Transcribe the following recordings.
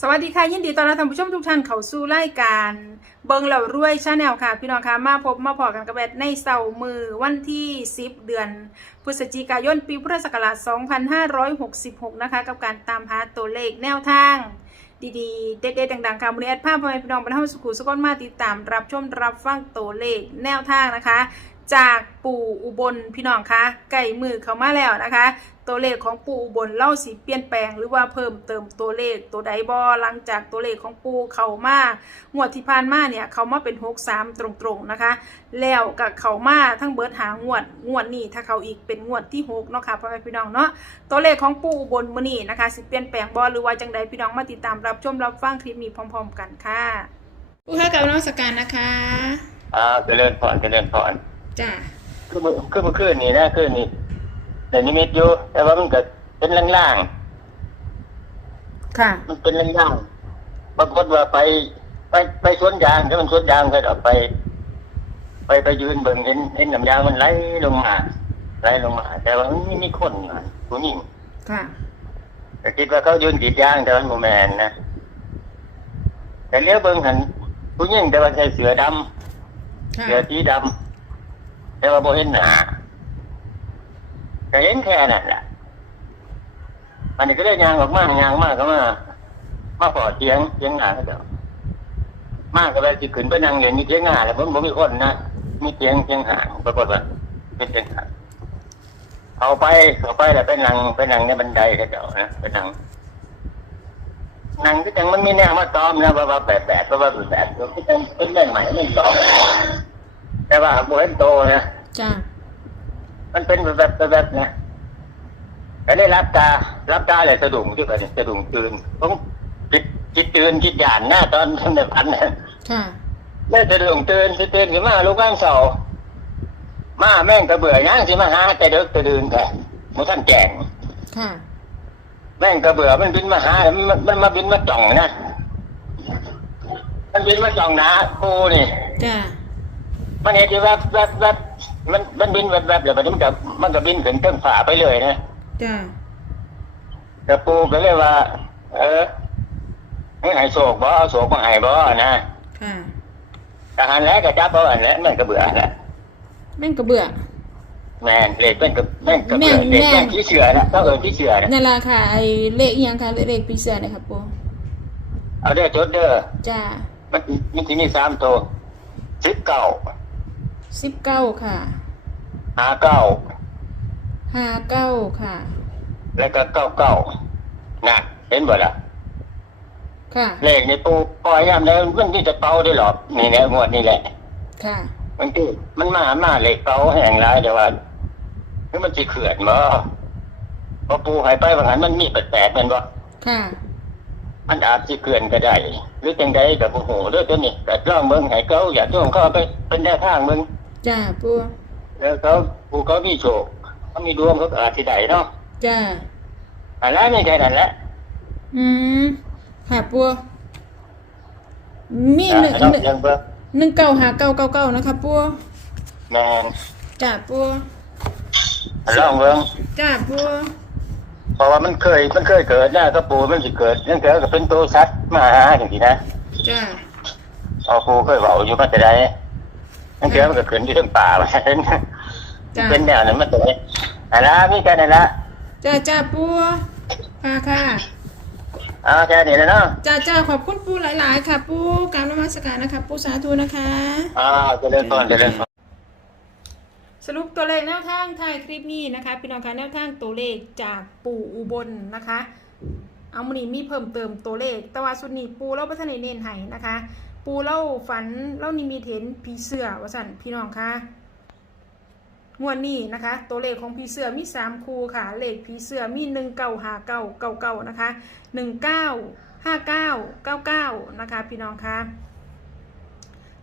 สวัสดีค่ะ ยินดีต้อนรับท่านผู้ชมทุกท่านเข้าสู่รายการเบิงเหล่ารวยชาแนลค่ะ พี่น้องคะมาพบมาพอกันกับแบดในเสาร์มือวันที่ 10 เดือน พฤศจิกายนปีพุทธศักราช 2566 นะคะ กับการตามหาตัวเลขแนวทาง ดีๆ เด็ดๆดังๆค่ะมือนี้แอดภาพพ่อแม่พี่น้องบรรเทาสุขุสุขนมาติดตามรับชมรับฟังตัวเลขแนวทางนะคะจากปู่อุบลพี่น้องคะไก่มือเขามาแล้วนะคะ ตัวเลขของปู่อุบลเล่าสีเปลี่ยนแปลงหรือว่าเพิ่มเติมตัวเลขตัวใดบอหลังจากตัวเลขของปู่เข้ามางวดที่ผ่านมาเนี่ยเขามาเป็น6 3ตรงๆนะคะ แล้วกับเขามาทั้งเบิดหางวดงวดนี้ถ้าเขาอีกเป็นงวดที่6เนาะค่ะพ่อแม่พี่น้องเนาะตัวเลขของปู่อุบลมื้อนี้นะคะสิเปลี่ยนแปลงบอหรือว่าจังใดพี่น้องมาติดตามรับชมรับฟังคลิปนี้พร้อม ๆ กันค่ะปู่ค่ะกับน้องสการนะคะอ่าเจริญพรเจริญพรจ้าคือมือคือเมื่อคืนนี่นะคืนนี่ แต่นิมิตอยู่แต่ว่ามันก็เป็นล่างค่ะ ๆมันเป็นล่างๆปรากฏว่าไป ไปไปสวนยางถ้ามันสวนยางก็เอาไป ไปไปยืนเบิ่งเห็นเห็นน้ำยางมันไหลลงมาไหลลงมา แต่ว่ามันไม่มีคนนะผู้หญิง ค่ะแต่คิดว่าเขายืนกรีดยางแต่มันโมแมนนะแต่เลี้ยวเบิ่งหันผู้หญิงแต่ว่าใส่เสื้อดำค่ะ เสื้อสีดำแต่ว่าบ่เห็นหน้า ก็เห็นแค่นั้นแหละอันนี้ก็ได้ยางออกมายางมากก็มามาปอดเตียงเตียงหนาก็เดี๋ยวมากก็เลยสิขึ้นไปนั่งเรียนนี่เตียงหนาแล้วผมบ่มีคนนะมีเตียงเตียงห่างปรากฏว่าเป็นเตียงห่างเอาไปเอาไปแล้วไปนั่งไปนั่งในบันไดก็เดี๋ยวนะไปนั่งนั่งก็จังมันมีแนวมาตอมนะว่าว่าแปดแปดว่าว่าแปดแปดเป็นเป็นเล่นใหม่เล่ตอมแต่ว่าบเห็นโตนะจ้า มันเป็นแบบแบบแบบนะแต่ได้รับตารับตาเลยสะดุ้งที่กันสะดุ้งตื่นผมจิตจิตตื่นจิตหยานหน้าตอนทำในพันนะค่ะได้สะดุ้งตื่นสิตื่นขึ้นมาลูกบ้านเสามาแม่งกระเบื่อย่างสิมาหาแต่เด็กแต่ดื่นแต่มันท่านแจงค่ะแม่งกระเบื่อมันบินมาหาแล้วมันมันมาบินมาจ่องนะมันบินมาจ่องหนาคูนี่จ้ามันเห็นที่แวบแวบแวบ มันมันบินแวบแวบแล้วมันก็มันก็บินขึ้นเต้นฝาไปเลยนะจ้าแต่ปูก็เลยว่า เออให้หายโศกบ่เอาโศกมาใหายบ่นะค่ะทหารแล้วก็จับเอาอันแล้วมันก็เบื่อแล้วแม่งกระเบื่อแม่นเล็กเป็นกับแม่นกับเบื่อแม่นเล็กแม่แม่นนที่เสือนะต้องเอินที่เสือนะนั่นล่ะค่ะไอ้เลขอิหยังค่ะเลขเลขปีเสือเนี่ยครับปูเอาเด้อจดเด้อจ้ามันมันที่มีสามตัวสิบเก้า สิบเก้าค่ะหาเก้าห้าเก้าค่ะ แล้วก็เก้าเก้านะเห็นบ่ล่ะค่ะเลขนี่ปูปล่อยยามแล้วมันที่จะเป่าได้หรอกนี่แหละงวดนี่แหละ ค่ะมันที่มันมามาเลขเป่าแห่งไรเดี๋ยวว่าคือมันจะเขื่อนบ่พอปูหายไปบางหันมันมีแปลกๆแมันบ่ค่ะมันอาจจะเกลื่อนก็ได้ หรือจังใดกับโอ้โหเรื่องตัวนี้แต่ล่องเมืองให้เขาอย่าช่วงเขาไปเป็นแนวทางมึง จ้าปูแล้วเขาผู้เขามีโชคเขามีดวงเขาก็อาจจะได้เนาะจ้าอะไรนี่แค่นั้นแหละอืมค่ะปูมีหนึ่งเนาะหนึ่งยังเบิ่งหนึ่งเก้าหาเก้าเก้าเก้านะคะปูแม่นจ้าปูล่องเมืองจ้าปูเพราะว่ามันเคยมันเคยเกิดนะก็ปูมันสิเกิดนั่นเกิดก็เป็นตัวสัตว์มาหาอย่างนี้นะจ้าเอาปูเคยบอกอยู่มาแต่ใด นั่นเกิดมันก็ขึ้นที่เรื่องป่ามาเห็นจ้าเป็นแนวนั้นมาแต่ไหนอะไรมีแค่นั้นละจ้าจ้าปูค่ะค่ะเอาแค่นี้แล้วเนาะจ้าจ้าขอบคุณปูหลาย ๆ ค่ะ ปูกรารนมัสการนะคะ ปูสาธุนะคะอ่าเจะเริ่มต้นจะเริ่มต้นสรุปตัวเลขแนวทางท้ายคลิปนี้นะคะ พี่น้องคะแนวทางตัวเลขจากปู่อุบลนะคะ เอามอนีมีเพิ่มเติมตัวเลข แต่ว่าสุดนี้ปูเล่าพัฒนาเน้นให้นะคะ ปูเล่าฝันเล่านิมิตเห็นผีเสื้อว่าสันพี่น้องคะงวดนี้นะคะ ตัวเลขของผีเสื้อมีสามคู่ค่ะ เลขผีเสื้อมีหนึ่งเก้าหาเก้าเก้าเก้านะคะหนึ่งเก้าห้าเก้าเก้าเก้านะคะพี่น้องคะ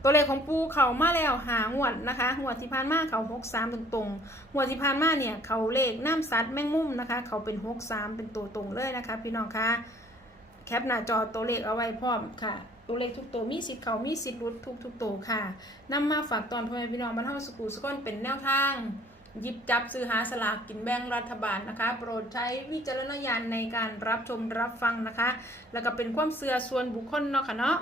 ตัวเลขของปูเขามาแล้วหางวดนะคะงวดที่ผ่านมาเขาหกสามตรงๆงวดที่ผ่านมาเนี่ยเขาเลขน้ำซัดแมงมุมนะคะ เขาเป็นหกสามเป็นตัวตรงเลยนะคะ พี่น้องคะแคปหน้าจอตัวเลขเอาไว้พร้อมค่ะ ตัวเลขทุกตัวมีสิทธิ์เขามีสิทธิ์รุดทุกทุกๆตัวค่ะนำมาฝากตอนพ่อแม่พี่น้องบรรเทาสกูลสก้อนเป็นแนวทาง หยิบจับซื้อหาสลากกินแบ่งรัฐบาลนะคะ โปรดใช้วิจารณญาณในการรับชมรับฟังนะคะ แล้วก็เป็นความเสื่อส่วนบุคคลเนาะค่ะเนาะ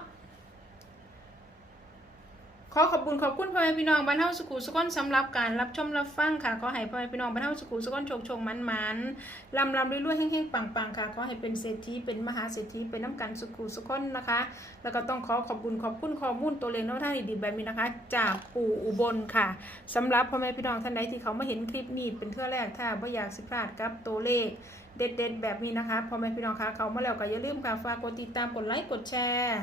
ขอขอบคุณขอบคุณพ่อแม่พี่น้องบ้านเฮาสุขุสุขนสำหรับการรับชมรับฟังค่ะขอให้พ่อแม่พี่น้องบ้านเฮาสุขุสุขนโชคโชคมันมันลำลำรวยๆแห้งๆปังๆค่ะขอให้เป็นเศรษฐีเป็นมหาเศรษฐีเป็นน้ำกันสุขุสุขนนะคะ แล้วก็ต้องขอขอบคุณขอบคุณข้อมูลตัวเลขแนวทางดีๆแบบนี้นะคะ จากปู่อุบลค่ะสำหรับพ่อแม่พี่น้องท่านใดที่เขามาเห็นคลิปนี้เป็นเทื่อแรกถ้าไม่อยากสิพลาดกับตัวเลขเด็ดๆแบบนี้นะคะพ่อแม่พี่น้องคะเขามาแล้วก็อย่าลืมค่ะฝากกดติดตามกดไลค์กดแชร์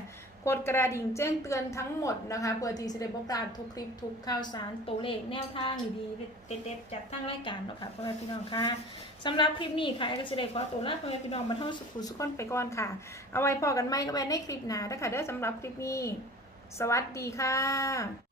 กดกระดิ่งแจ้งเตือนทั้งหมดนะคะเพื่อที่จะได้บอกการทุกคลิปทุกข่าวสารตัวเลขแนวทางดีๆเด็ดๆจากทางรายการเนาะค่ะพ่อแม่พี่น้องค่ะสำหรับคลิปนี้ค่ะเอจะได้ขอตัวลาพ่อแม่พี่น้องมาเท่าสุขุสุขคนไปก่อนค่ะ เอาไว้พอกันไหมก็ไว้ในคลิปหน้านะคะเด้อสำหรับคลิปนี้ สวัสดีค่ะ